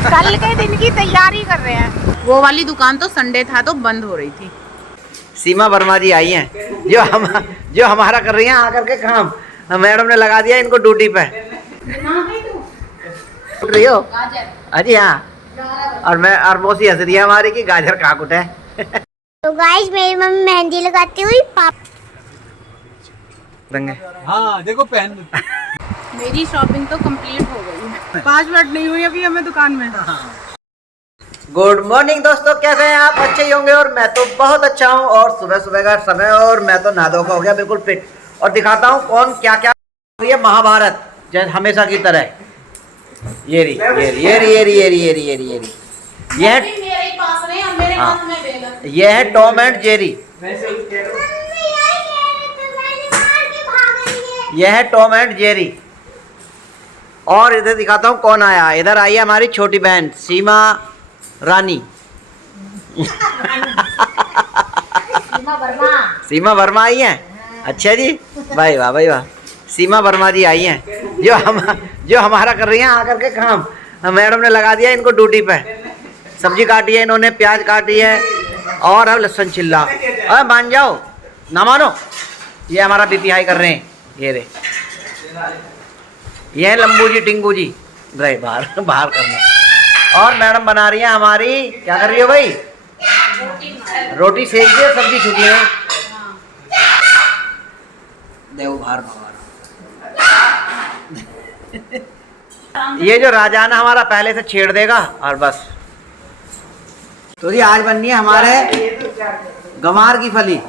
कल के दिन की तैयारी कर रहे हैं। वो वाली दुकान तो संडे था तो बंद हो रही थी। सीमा वर्मा जी आई हैं जो हमारा कर रही हैं आकर के काम। मैडम ने लगा दिया इनको ड्यूटी पे। उठ रही हो? अजी हाँ। और मैं और मौसी हंस रही है हमारी की गाजर कहाँ कुट है। तो गाइस मेरी मम्मी मेहंदी लगाती हुई हाँ देखो पहन। मेरी शॉपिंग तो कंप्लीट हो गई। 5 मिनट नहीं हुई अभी हमें दुकान में। गुड मॉर्निंग दोस्तों, कैसे हैं आप? अच्छे ही होंगे और मैं तो बहुत अच्छा हूँ। और सुबह सुबह का समय और मैं तो नहा धो का हो गया बिल्कुल फिट। और दिखाता हूँ कौन क्या क्या हो रही है महाभारत जैसे हमेशा की तरह। ये रही ये है टॉम एंड जेरी। यह है टॉम एंड जेरी। और इधर दिखाता हूँ कौन आया। इधर आई है हमारी छोटी बहन सीमा रानी। सीमा वर्मा आई हैं। अच्छा जी, भाई वाह भाई वाह। सीमा वर्मा जी आई हैं जो हमारा कर रही हैं आकर के काम। मैडम ने लगा दिया इनको ड्यूटी पे। सब्जी काटी है इन्होंने, प्याज काटी है और अब लहसुन छिल्ला। अरे मान जाओ ना मानो। ये हमारा बीपी हाई कर रहे हैं। ये रे ये है लंबू जी टिंगू जी रहे बाहर बाहर करने। और मैडम बना रही है हमारी, क्या कर रही हो भाई? रोटी सेक दिए, सब्जी छुटी है। देव भार भगवान। ये जो राजाना हमारा पहले से छेड़ देगा और बस। तो जी आज बननी है हमारे गमार की फली,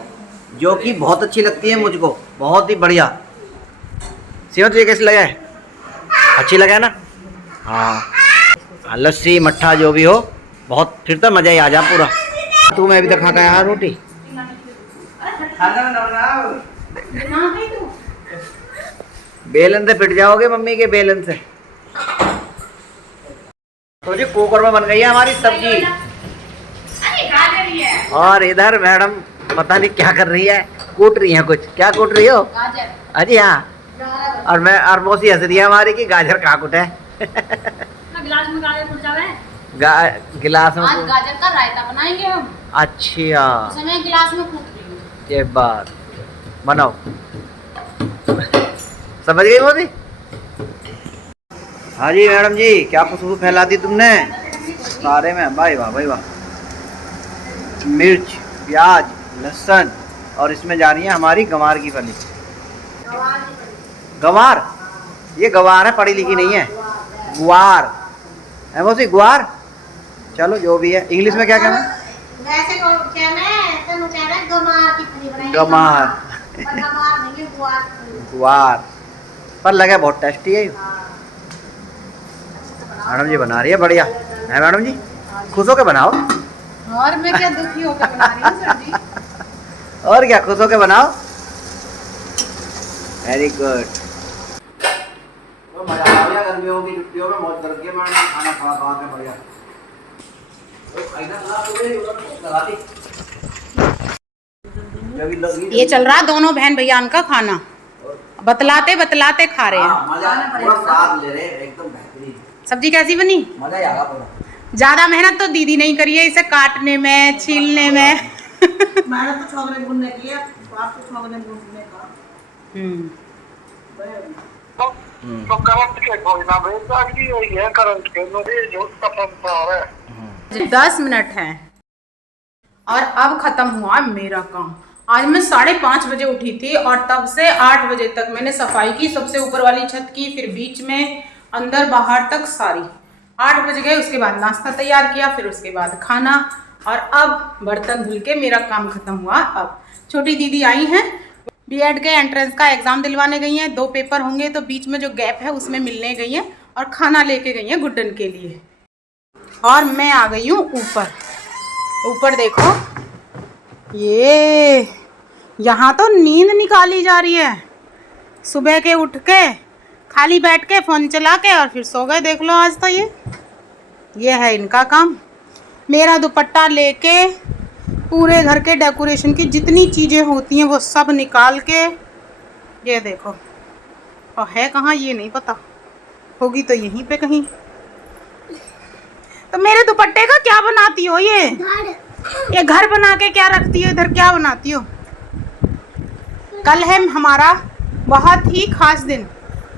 जो कि बहुत अच्छी लगती है मुझको, बहुत ही बढ़िया। सीमा तुझे कैसी लगा है? अच्छी लगा है ना? हाँ, लस्सी मट्ठा जो भी हो बहुत, फिर तो मजा ही आ जा पूरा। तू मैं अभी तक खा यार रोटी। बेलन से पिट जाओगे मम्मी के बेलन से। तो जी कुकर में बन गई है हमारी सब्जी। और इधर मैडम पता नहीं क्या कर रही है, कूट रही है कुछ। क्या कूट रही हो? अजी हाँ। और मैं और मौसी हंस रही है हमारी की गाजर कहाँ कुट है। गिलास में गाजर कुट जावे। गिलास में आज गाजर का रायता बनाएंगे हम। अच्छा, उसमें गिलास में कूट रही हूँ। ये बात बनाओ। समझ गई मोदी? हाँ जी मैडम जी, क्या खुशबू फैला दी तुमने सारे में। भाई वाह भाई वाह। मिर्च, प्याज, लहसुन और इसमें जा रही है हमारी गंवार की फली। गंवार, ये गंवार है, पढ़ी लिखी नहीं है। गुआर है मोसी, गुआर। चलो जो भी है, इंग्लिश में क्या कहना है? वैसे को कहना है तो कह रहा है गमार की फली बनाई। गंवार, गमार नहीं है, गुआर। गुआर पर लगा बहुत टेस्टी है। मैडम जी बना रही है बढ़िया है। मैडम जी खुश होकर बनाओ। और मैं क्या दुखी होकर बना रही हूँ सर जी। और क्या, खुश होकर बनाओ। Very good. तो मजा आ गया गर्मियों की छुट्टियों में, मौज करके मैं खाना खा के बढ़िया। ये चल रहा दोनों बहन भैया का खाना, बतलाते बतलाते खा रहे हैं। मजा पूरा स्वाद ले रहे हैं, एकदम बेहतरीन। सब्जी कैसी बनी? मजा ही आ गया पूरा। ज्यादा मेहनत तो दीदी नहीं करी है इसे काटने में, छीलने में। मेहनत तो छोकरे भूनने की है, आप तो छोकरे भूनने का। तो करंट के कोई ना भेजा की हुई है, करंट के मुझे जो पसंद आ रहा है। 10 मिनट है और अब खत्म हुआ मेरा काम। आज मैं 5:30 बजे उठी थी और तब से 8 बजे तक मैंने सफाई की। सबसे ऊपर वाली छत की, फिर बीच में, अंदर बाहर तक सारी। 8 बज गए, उसके बाद नाश्ता तैयार किया, फिर उसके बाद खाना, और अब बर्तन धुल के मेरा काम खत्म हुआ। अब छोटी दीदी आई हैं, बीएड के एंट्रेंस का एग्जाम दिलवाने गई हैं। 2 पेपर होंगे तो बीच में जो गैप है उसमें मिलने गई हैं, और खाना लेके गई हैं गुड्डन के लिए। और मैं आ गई हूँ ऊपर। ऊपर देखो, ये यहाँ तो नींद निकाली जा रही है। सुबह के उठ के खाली बैठ के फ़ोन चला के और फिर सो गए। देख लो आज तो ये है इनका काम। मेरा दुपट्टा लेके पूरे घर के डेकोरेशन की जितनी चीज़ें होती हैं वो सब निकाल के, ये देखो। और है कहाँ ये नहीं पता, होगी तो यहीं पे कहीं। तो मेरे दुपट्टे का क्या बनाती हो ये घर बना के क्या रखती हो इधर, क्या बनाती हो? कल है हमारा बहुत ही खास दिन,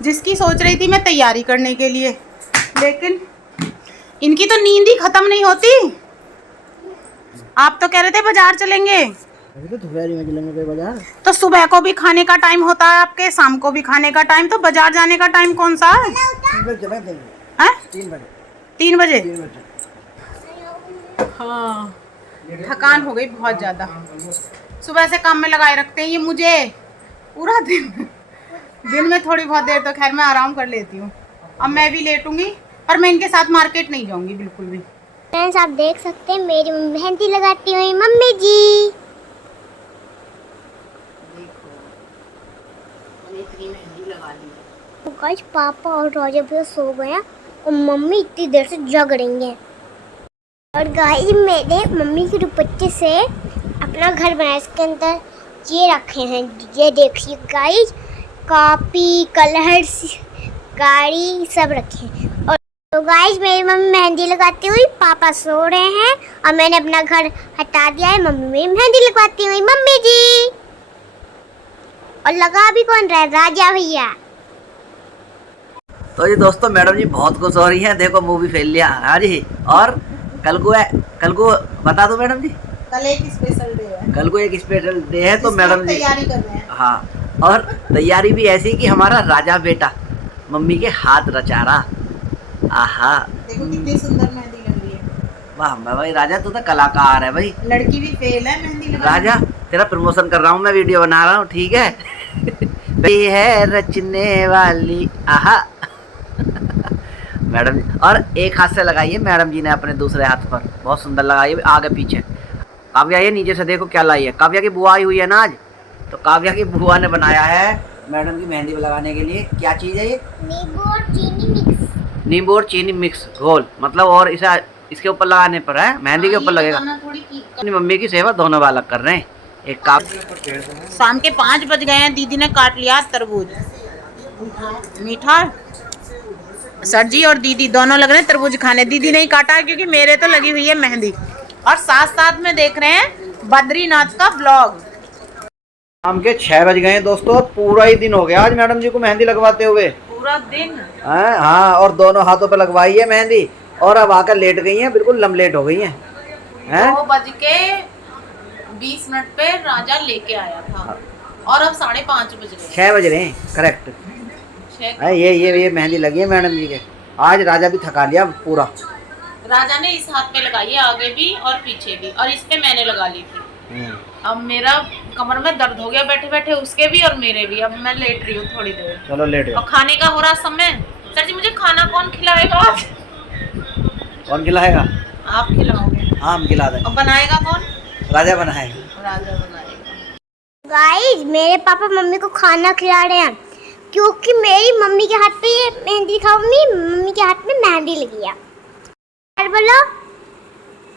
जिसकी सोच रही थी मैं तैयारी करने के लिए, लेकिन इनकी तो नींद ही खत्म नहीं होती। आप तो कह रहे थे बाजार चलेंगे, अभी तो दोपहर में चलेंगे बाजार। तो सुबह को भी खाने का टाइम होता है आपके, शाम को भी खाने का टाइम, तो बाजार जाने का टाइम कौन सा है? 3 बजे। हाँ, थकान हो गई बहुत ज़्यादा, सुबह से काम में लगाए रखते हैं ये मुझे पूरा दिन में थोड़ी बहुत देर तो खैर मैं आराम कर लेती हूँ। अब मैं भी लेटूंगी, पर मैं इनके साथ मार्केट नहीं जाऊंगी बिल्कुल भी। फ्रेंड्स आप देख सकते हैं मेरी मेहंदी लगाती हुई मम्मी जी। इतनी मेहंदी लगा ली। गाइस पापा और राजा भैया सो गए हैं और मम्मी इतनी देर से जग रही हैं। और गाइस मेरे मम्मी के दुपट्टे से अपना घर बनाया, इसके अंदर ये रखे हैं, ये देखिए गाइस, कॉपी कलर्स गाड़ी सब रखे हैं। और तो गाइस मेरी मम्मी मेहंदी लगाती हुई, पापा सो रहे हैं और मैंने अपना घर हटा दिया है। मम्मी मेरी मेहंदी लगवाती हुई मम्मी जी। और लगा भी कौन रहा है? राजा भैया। तो जी दोस्तों मैडम जी बहुत खुश हो रही हैं, देखो मूवी फेल लिया। हाँ जी, और कल को बता दो मैडम जी, कल एक स्पेशल डे है। कल को एक स्पेशल डे है, तो मैडम जी तैयारी कर रहे हैं। हाँ, और तैयारी भी ऐसी कि हमारा राजा बेटा मम्मी के हाथ रचा रहा। आहा, देखो कितनी सुंदर मेहंदी लग रही है। वाह भाई राजा तू तो कलाकार है भाई। लड़की भी फेल है मेहंदी लगाने में। राजा तेरा प्रमोशन कर रहा हूँ मैं, वीडियो बना रहा हूँ, ठीक है। ये है रचने वाली, आहा। मैडम जी, और एक हाथ से लगाइए मैडम जी ने अपने दूसरे हाथ पर, बहुत सुंदर लगाइए आगे पीछे। काव्या ये नीचे से देखो क्या लाई है, काव्या की बुआ आई हुई है ना आज, तो काव्या की बुआ ने बनाया है मैडम की मेहंदी लगाने के लिए। क्या चीज़ है ये? नींबू और चीनी मिक्स। नींबू और चीनी मिक्स घोल, मतलब, और इसे इसके ऊपर लगाने पर है, मेहंदी के ऊपर लगेगा। अपनी मम्मी की सेवा दोनों बालक कर रहे हैं। एक काप शाम के 5 बज गए हैं, दीदी ने काट लिया तरबूज मीठा। सर जी और दीदी दोनों लग रहे हैं तरबूज खाने। दीदी नहीं काटा है क्योंकि मेरे तो लगी हुई है मेहंदी, और साथ साथ में देख रहे हैं बद्रीनाथ का ब्लॉग। शाम के 6 बज गए हैं दोस्तों, पूरा ही दिन हो गया आज मैडम जी को मेहंदी लगवाते हुए। पूरा दिन। हाँ, और दोनों हाथों पे लगवाई है मेहंदी, और अब आकर लेट गई हैं, बिल्कुल लमलेट हो गई हैं। 2:20 पे राजा लेके आया था, और अब 5:30 बज रहे हैं। 6 बज रहे हैं करेक्ट। ये मेहंदी लगी है मैडम जी के। आज राजा भी थका लिया पूरा। राजा ने इस हाथ पे लगाई है, आगे भी और पीछे भी, और इस पे मैंने लगा ली थी। अब मेरा कमर में दर्द हो गया बैठे बैठे, उसके भी और मेरे भी। अब मैं लेट रही हूँ थोड़ी देर। चलो लेट। और खाने का हो रहा समय। सर जी मुझे खाना कौन खिलाएगा आज? कौन खिलाएगा? आप खिलाओगे? हाँ हम खिला देंगे। और बनाएगा कौन? राजा बनाएगा। राजा बनाएगा। गाइस मेरे पापा मम्मी को खाना खिला रहे हैं, क्योंकि मेरी मम्मी के हाथ पे ये मेहंदी दिखाओ, मम्मी के हाथ में मेहंदी लगी है। और बोलो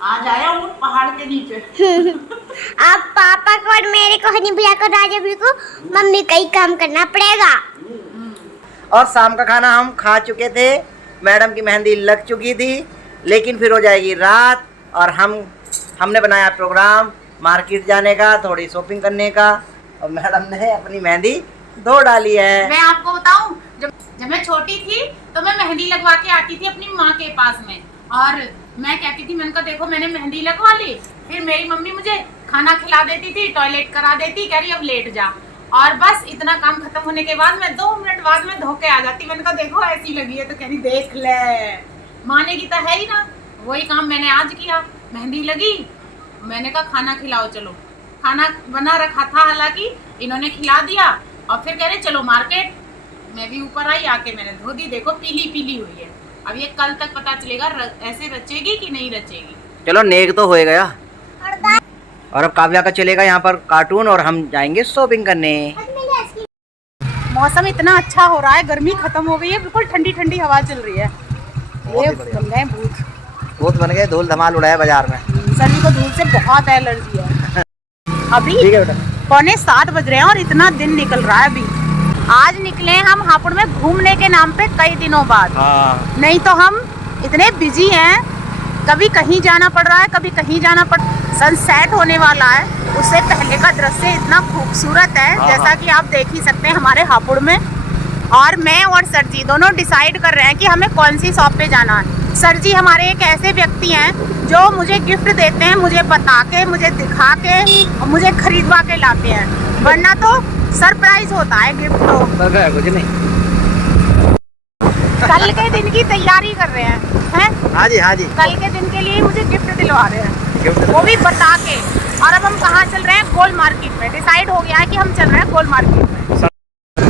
आज आया हूँ पहाड़ के नीचे। अब पापा को और मेरे को, हनी भैया को, राजा भैया को मम्मी का ही काम करना पड़ेगा। और शाम का खाना हम खा चुके थे, मैडम की मेहंदी लग चुकी थी, लेकिन फिर हो जाएगी रात, और हमने बनाया प्रोग्राम मार्केट जाने का, थोड़ी शॉपिंग करने का, और मैडम ने अपनी मेहंदी धो डाली है। मैं आपको बताऊं, जब मैं छोटी थी तो मैं मेहंदी लगवा के आती थी अपनी माँ के पास में, और मैं कहती थी, मैंने कहा देखो मैंने मेहंदी लगवा ली। फिर मेरी मम्मी मुझे खाना खिला देती थी, टॉयलेट करा देती, कह रही अब लेट जा, और बस इतना काम खत्म होने के बाद मैं 2 मिनट बाद में धो के आ जाती। मैंने कहा देखो ऐसी लगी है, तो कह रही देख ले, माने की तो है ही ना। वही काम मैंने आज किया, मेहंदी लगी, मैंने कहा खाना खिलाओ चलो। खाना बना रखा था हालांकि, इन्होंने खिला दिया, और फिर कह रहे चलो मार्केट। मैं भी ऊपर आई, आके मैंने धो दी, देखो पीली पीली हुई है। अब ये कल तक पता चलेगा ऐसे रचेगी कि नहीं रचेगी। चलो नेक तो हो गया। और अब काव्या का चलेगा यहाँ पर कार्टून, और हम जाएंगे शॉपिंग करने। मौसम इतना अच्छा हो रहा है, गर्मी खत्म हो गई है, बिल्कुल ठंडी ठंडी हवा चल रही है। ये बन गए भूत बन गए, धूल धमाल उड़ाया बाजार में। सभी को धूल से बहुत एलर्जी है। अभी ठीक है बेटा। 6:45 बज रहे हैं और इतना दिन निकल रहा है। अभी आज निकले हम हापुड़ में घूमने के नाम पे कई दिनों बाद। हाँ। नहीं तो हम इतने बिजी हैं कभी कहीं जाना पड़ रहा है, कभी कहीं जाना पड़। सनसेट होने वाला है, उससे पहले का दृश्य इतना खूबसूरत है, जैसा कि आप देख ही सकते हैं हमारे हापुड़ में। और मैं और सर जी दोनों डिसाइड कर रहे हैं कि हमें कौन सी शॉप पे जाना है। सर जी हमारे एक ऐसे व्यक्ति हैं जो मुझे गिफ्ट देते हैं, मुझे बता के, मुझे दिखा के और मुझे खरीदवा के लाते हैं, वरना तो सरप्राइज होता है गिफ्ट। तो कुछ नहीं, कल के दिन की तैयारी कर रहे हैं। हाँ जी हाँ जी, कल के दिन के लिए मुझे गिफ्ट दिलवा रहे हैं, वो भी बता के। और अब हम कहाँ चल रहे हैं? गोल मार्केट में। डिसाइड हो गया है कि हम चल रहे हैं गोल मार्केट में,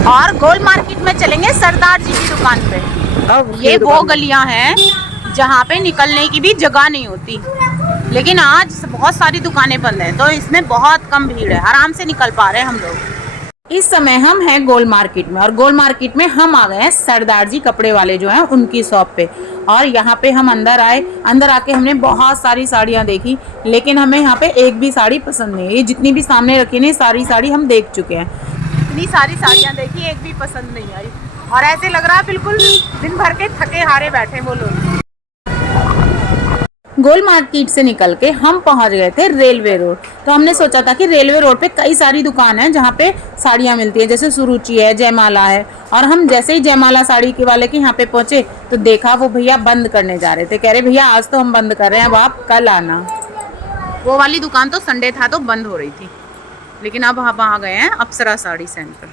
और गोल मार्केट में चलेंगे सरदार जी की दुकान पे। ये वो गलियां हैं जहाँ पे निकलने की भी जगह नहीं होती, लेकिन आज बहुत सारी दुकानें बंद हैं, तो इसमें बहुत कम भीड़ है, आराम से निकल पा रहे हैं हम लोग। इस समय हम हैं गोल मार्केट में, और गोल मार्केट में हम आ गए हैं सरदार जी कपड़े वाले जो हैं उनकी शॉप पे। और यहाँ पे हम अंदर आए, अंदर आके हमने बहुत सारी साड़ियाँ देखी, लेकिन हमें यहाँ पे एक भी साड़ी पसंद नहीं। ये जितनी भी सामने रखी नहीं, सारी साड़ी हम देख चुके हैं। इतनी सारी साड़ियाँ देखी, एक भी पसंद नहीं आई, और ऐसे लग रहा है बिल्कुल दिन भर के थके हारे बैठे वो लोग। गोल मार्केट से निकल के हम पहुंच गए थे रेलवे रोड। तो हमने सोचा था कि रेलवे रोड पे कई सारी दुकान है जहाँ पे साड़ियाँ मिलती है, जैसे सुरुचि है, जयमाला है। और हम जैसे ही जयमाला साड़ी के वाले के यहाँ पे पहुंचे तो देखा वो भैया बंद करने जा रहे थे। कह रहे भैया आज तो हम बंद कर रहे हैं, अब आप कल आना। वो वाली दुकान तो संडे था तो बंद हो रही थी, लेकिन अब हम आ गए हैं अप्सरा साड़ी सेंटर।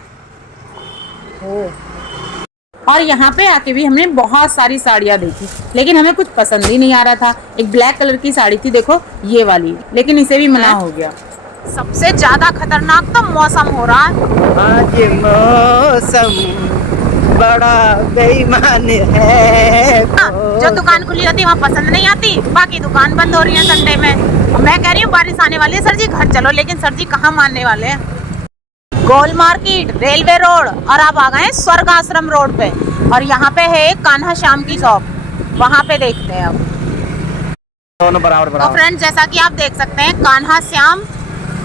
और यहाँ पे आके भी हमने बहुत सारी साड़ियाँ देखी, लेकिन हमें कुछ पसंद ही नहीं आ रहा था। एक ब्लैक कलर की साड़ी थी, देखो ये वाली, लेकिन इसे भी मना हो गया। सबसे ज्यादा खतरनाक तो मौसम हो रहा है। आज मौसम बड़ा बेईमान है। जो दुकान खुली रहती है वहाँ पसंद नहीं आती, बाकी दुकान बंद हो रही है संडे में। मैं कह रही हूँ बारिश आने वाली है, सर जी घर चलो, लेकिन सर जी कहाँ मानने वाले हैं। गोल मार्केट, रेलवे रोड, और आप आ गए स्वर्ग आश्रम रोड पे। और यहाँ पे है एक कान्हा श्याम की शॉप, वहाँ पे देखते हैं अब। दोनों बराबर तो बराबर। फ्रेंड्स जैसा कि आप देख सकते हैं कान्हा श्याम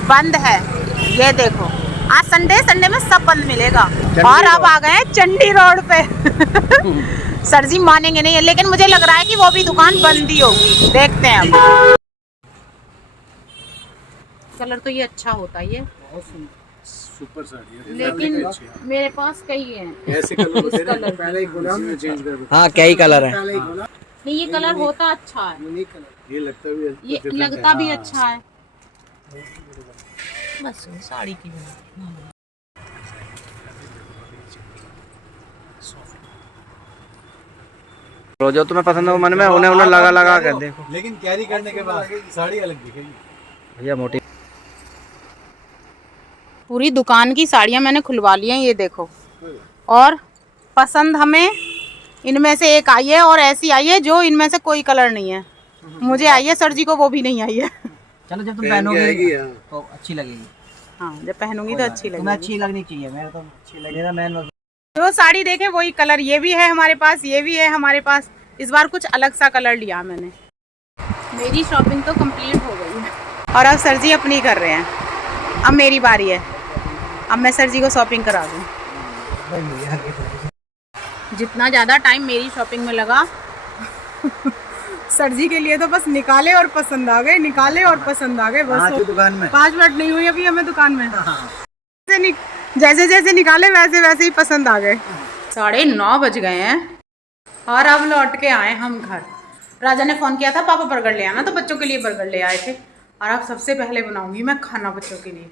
बंद है, ये देखो। आज संडे में सब बंद मिलेगा। और अब आ गए चंडी रोड पे। सर जी मानेंगे नहीं, लेकिन मुझे लग रहा है कि वो भी दुकान बंद ही होगी, देखते हैं अब। कलर तो ये अच्छा होता है, ये सुपर साड़ी है, लेकिन मेरे पास कई हैं। ऐसे कलर होते हैं कलर पहले ही बोला मैं चेंज कर दूं। हाँ क्या ही कलर है। नहीं, ये कलर होता अच्छा है, यूनिक कलर, ये लगता भी ये लगता भी अच्छा है। बस साड़ी की जो तुम्हें पसंद हो मन में उन्हें लगा लगा कर देखो, लेकिन कैरी करने के बाद साड़ी अलग दिखेगी भैया। मोटी पूरी दुकान की साड़ियाँ मैंने खुलवा ली हैं, ये देखो। और पसंद हमें इनमें से एक आई है, और ऐसी आई है जो इनमें से कोई कलर नहीं है। मुझे आई है, सर जी को वो भी नहीं आई है। चलो जब तुम पहनोगी तो अच्छी लगेगी। हाँ जब पहनूंगी तो अच्छी लगेगी। तुम्हें अच्छी लगनी चाहिए, मेरा तो अच्छी लगेगा। मैं जो साड़ी देखे वही कलर, ये भी है हमारे पास, ये भी है हमारे पास। इस बार कुछ अलग सा कलर लिया मैंने। मेरी शॉपिंग तो कंप्लीट हो गई है, और अब सर जी अपनी कर रहे हैं। अब मेरी बारी है, अब मैं सर जी को शॉपिंग करा दूँ। जितना ज़्यादा टाइम मेरी शॉपिंग में लगा सर जी के लिए तो बस निकाले और पसंद आ गए, निकाले और पसंद आ गए। बस दुकान में 5 मिनट नहीं हुई अभी हमें दुकान में। जैसे जैसे निकाले वैसे वैसे ही पसंद आ गए। 9:30 बज गए हैं, और अब लौट के आए हम घर। राजा ने फ़ोन किया था पापा बर्गर ले आना, तो बच्चों के लिए बर्गर ले आए थे। और अब सबसे पहले बनाऊंगी मैं खाना बच्चों के लिए।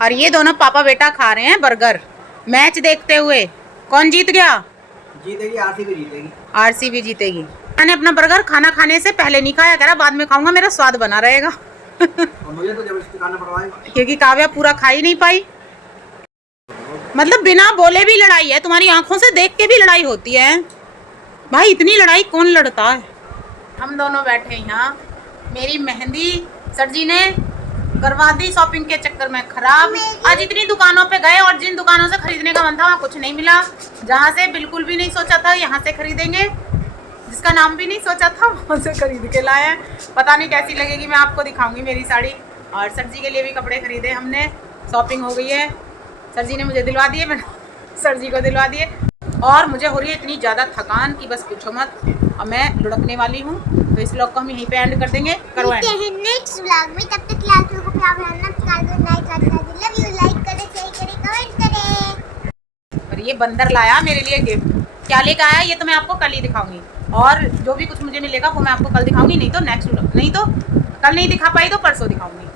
और ये दोनों पापा बेटा खा रहे हैं बर्गर, मैच देखते हुए। कौन जीत गया? जीतेगी, आरसीबी जीतेगी। आरसीबी जीतेगी। मैंने अपना बर्गर खाना खाने से पहले नहीं खाया, कह रहा बाद में खाऊंगा, मेरा स्वाद बना रहेगा। और मुझे तो जबरदस्ती खाना पड़वाएगा, क्योंकि काव्या पूरा खा ही नहीं पाई। मतलब बिना बोले भी लड़ाई है, तुम्हारी आंखों से देख के भी लड़ाई होती है भाई। इतनी लड़ाई कौन लड़ता है। हम दोनों बैठे यहाँ, मेरी मेहंदी सर जी ने करवा दी शॉपिंग के चक्कर में खराब। आज इतनी दुकानों पे गए, और जिन दुकानों से खरीदने का मन था वहाँ कुछ नहीं मिला। जहाँ से बिल्कुल भी नहीं सोचा था यहाँ से खरीदेंगे, जिसका नाम भी नहीं सोचा था वहाँ से खरीद के लाए हैं। पता नहीं कैसी लगेगी, मैं आपको दिखाऊंगी मेरी साड़ी। और सर जी के लिए भी कपड़े खरीदे हमने, शॉपिंग हो गई है। सर जी ने मुझे दिलवा दिए, मैंने सर जी को दिलवा दिए। और मुझे हो रही है इतनी ज़्यादा थकान कि बस पूछो मत। अब मैं लुढ़कने वाली हूँ, तो इस व्लॉग को हम यहीं पे एंड कर देंगे। मिलते हैं नेक्स्ट व्लॉग में, तब तक लाइक को प्यार भरना कर दो, लाइक यू, लाइक करें, शेयर करें, कमेंट करें। और ये बंदर लाया मेरे लिए गिफ्ट, क्या लेकर आया ये तो मैं आपको कल ही दिखाऊंगी। और जो भी कुछ मुझे मिलेगा वो मैं आपको कल दिखाऊंगी, नहीं तो नेक्स्ट, नहीं तो कल नहीं दिखा पाई तो परसों दिखाऊंगी।